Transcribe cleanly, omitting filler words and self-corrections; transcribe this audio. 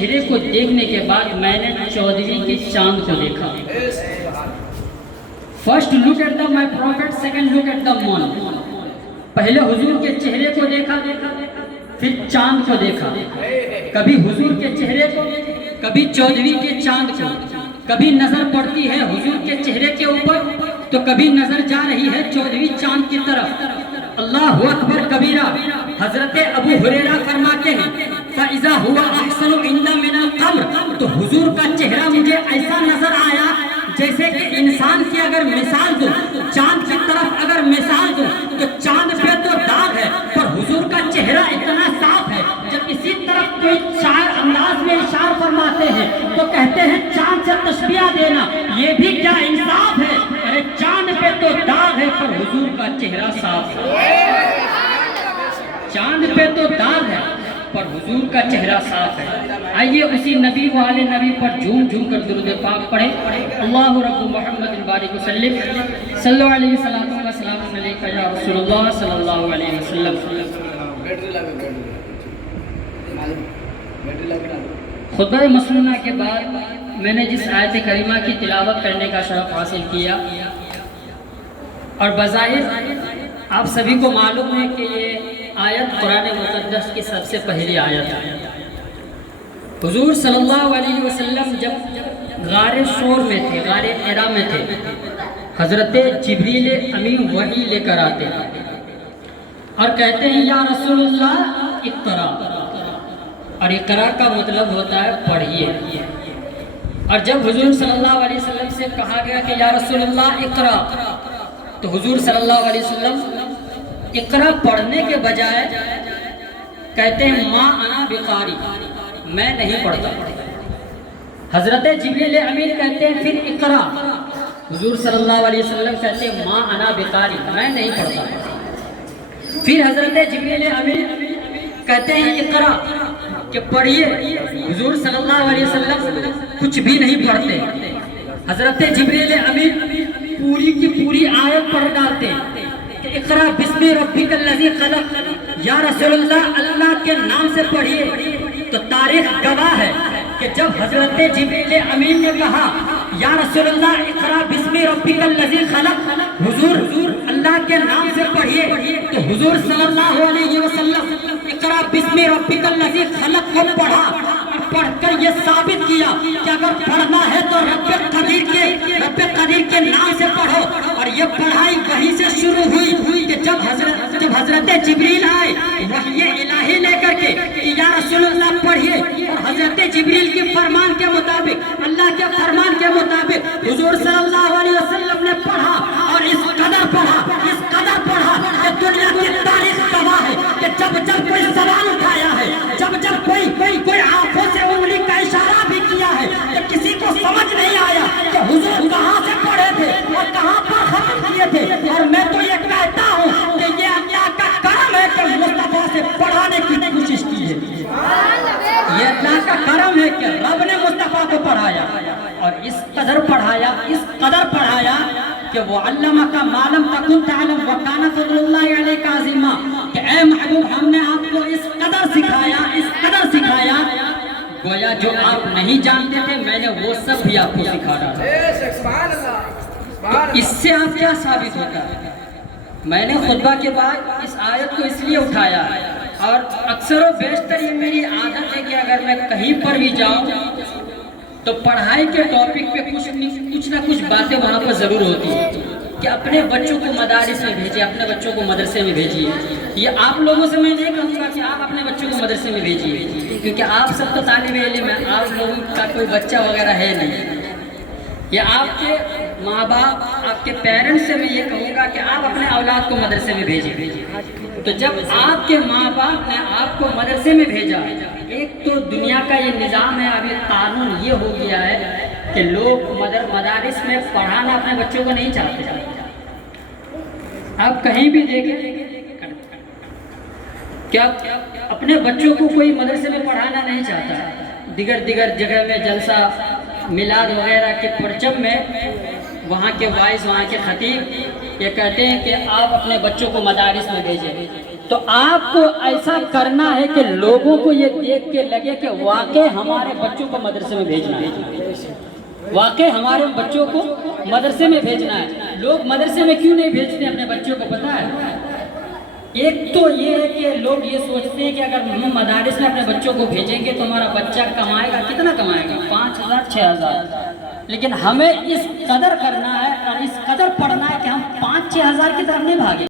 چہرے کو دیکھنے کے بعد میں نے 14ویں کے چاند کو دیکھا. First look at the my prophet, second look at the moon. پہلے حضور کے چہرے کو دیکھا, پھر چاند کو دیکھا. کبھی حضور کے چہرے کو, کبھی 14ویں کے چاند کو. کبھی نظر پڑتی ہے حضور کے چہرے کے اوپر تو کبھی نظر جا رہی ہے 14ویں چاند کی طرف. اللہ اکبر کبیرہ. حضرت ابو ہریرہ فرماتے ہیں فَإِذَا هُوَ أَحْسَنُ عِنْدَ مِنَ الْقَمْرِ, تو حضور کا چہرہ مجھے ایسا نظر آیا جیسے کہ انسان کی اگر مثال دو, چاند کی طرف اگر مثال دو تو چاند پہ تو داغ ہے, پر حضور کا چہرہ اتنا صاف ہے. جب اسی طرف کوئی شاعر انداز میں اشارہ فرماتے ہیں تو کہتے ہیں چاند سے تشبیہ دینا یہ بھی کیا انصاف ہے. ارے چاند پہ تو داغ ہے پر حضور کا چہرہ صاف ہے. چاند پہ تو داغ ہے پر حضور کا چہرہ صاف ہے. آئیے اسی نبی والے نبی پر جھوم جھوم کر درود پاک پڑھیں. اللہ رب محمد بارک وسلم صلی اللہ علیہ وسلم وسلام علیکہ یا رسول اللہ صلی اللہ علیہ وسلم. خطبہ مسنونہ کے بعد میں نے جس آیت کریمہ کی تلاوت کرنے کا شرف حاصل کیا, اور بظاہر آپ سبھی کو معلوم ہے کہ یہ آیت قرآن مقدس کی سب سے پہلی آیت ہے. حضور صلی اللہ علیہ وسلم جب غار شور میں تھے, غار حرا میں تھے, حضرت جبریل امین وحی لے کر آتے اور کہتے ہیں یا رسول اللہ اقرا, اور اقرا کا مطلب ہوتا ہے پڑھیے. اور جب حضور صلی اللہ علیہ وسلم سے کہا گیا کہ یا رسول اللہ اقرا, تو حضور صلی اللہ علیہ وسلم اقرا پڑھنے کے بجائے کہتے ہیں ما انا بقاری, میں نہیں پڑھتا. حضرت جبریل امین کہتے ہیں پھر اقرا, حضور صلی اللہ علیہ وسلم کہتے ہیں ما انا بقاری, میں نہیں پڑھتا. پھر حضرت جبریل امین کہتے ہیں اقرا کہ پڑھیے, حضور صلی اللہ علیہ وسلم کچھ بھی نہیں پڑھتے. حضرت جبریل امین پوری کی پوری آیت پڑھ ڈالتے کہ اقرا بسم ربک الذی خلق, یا رسول اللہ اللہ کے نام سے پڑھیے. تو تاریخ گواہ ہے کہ جب حضرت جبریل امین نے کہا یا رسول اللہ اقرا بسم ربک الذی خلق, حضور اللہ کے نام سے پڑھیے, تو حضور صلی اللہ علیہ وسلم اقرا بسم ربک الذی خلق کو پڑھا. پڑھ کر یہ ثابت کیا کہ اگر پڑھنا ہے تو رب قدیر کے نام سے پڑھو. اور یہ پڑھائی وہیں سے شروع ہوئی کہ جب حضرت جبریل آئے وحی الہی لے کر کے کہ یا رسول اللہ پڑھیے, اور حضرت جبریل کے فرمان کے مطابق, اللہ کے فرمان کے مطابق حضور صلی اللہ علیہ وسلم نے پڑھا. اور اس قدر پڑھا کہ دنیا کی تاریخ گواہ ہے کہ جب کوئی سوال اٹھایا ہے, جب کوئی آنکھوں سے انگلی کا اشارہ بھی کیا ہے, کہ کسی کو سمجھ نہیں آیا کہ حضور کہاں سے پڑھے تھے اور کہاں پر ختم کیے تھے. اور میں تو یہ کہتا ہوں کہ یہ اللہ کا کرم ہے کہ مصطفیٰ سے پڑھانے کی کوشش کی ہے. یہ اللہ کا کرم ہے کہ رب نے مصطفیٰ کو پڑھایا, اور اس قدر پڑھایا کہ وہ علمہ کا معلوم تکن تعلم وکان فضل اللہ علیہ عظیما, کہ اے محبوب ہم نے آپ کو اس قدر سکھایا گویا جو آپ نہیں جانتے تھے میں نے وہ سب بھی آپ کو سکھا رہا. تو اس سے آپ کیا ثابت ہوتا ہے؟ میں نے خطبہ کے بعد اس آیت کو اس لیے اٹھایا, اور اکثر و بیشتر یہ میری عادت ہے کہ اگر میں کہیں پر بھی جاؤں تو پڑھائی کے ٹاپک پہ کچھ نہ کچھ باتیں وہاں پر ضرور ہوتی ہیں کہ اپنے بچوں کو مدارس میں بھیجیے, اپنے بچوں کو مدرسے میں بھیجیے. یہ آپ لوگوں سے میں نہیں کہوں گا کہ آپ اپنے بچوں کو مدرسے میں بھیجیے, کیونکہ آپ سب تو طالب علم ہیں, آپ لوگوں کا کوئی بچہ وغیرہ ہے نہیں. یہ آپ کے ماں باپ, آپ کے پیرنٹس سے میں یہ کہوں گا کہ آپ اپنے اولاد کو مدرسے میں بھیجیے. تو جب آپ کے ماں باپ نے آپ کو مدرسے میں بھیجا, ایک تو دنیا کا یہ نظام ہے, ابھی قانون یہ ہو گیا ہے کہ لوگ مدارس میں پڑھانا اپنے بچوں کو نہیں چاہتے. آپ کہیں بھی دیکھیں کہ اپنے بچوں کو کوئی مدرسے میں پڑھانا نہیں چاہتا. دیگر جگہ میں جلسہ میلاد وغیرہ کے پرچم میں وہاں کے وائز, وہاں کے خطیب یہ کہتے ہیں کہ آپ اپنے بچوں کو مدارس میں بھیجیں. تو آپ کو ایسا کرنا ہے کہ لوگوں کو یہ دیکھ کے لگے کہ واقعی ہمارے بچوں کو مدرسے میں بھیجنا ہے، واقعی ہمارے بچوں کو مدرسے میں بھیجنا ہے۔ لوگ مدرسے میں کیوں نہیں بھیجتے اپنے بچوں کو پتہ ہے؟ ایک تو یہ ہے کہ لوگ یہ سوچتے ہیں کہ اگر ہم مدارس میں اپنے بچوں کو بھیجیں گے تو ہمارا بچہ کمائے گا، کتنا کمائے گا؟ 5,000 6,000۔ لیکن ہمیں اس قدر کرنا ہے اور اس قدر پڑھنا ہے کہ ہم 5-6 ہزار کی طرف نہیں بھاگیں۔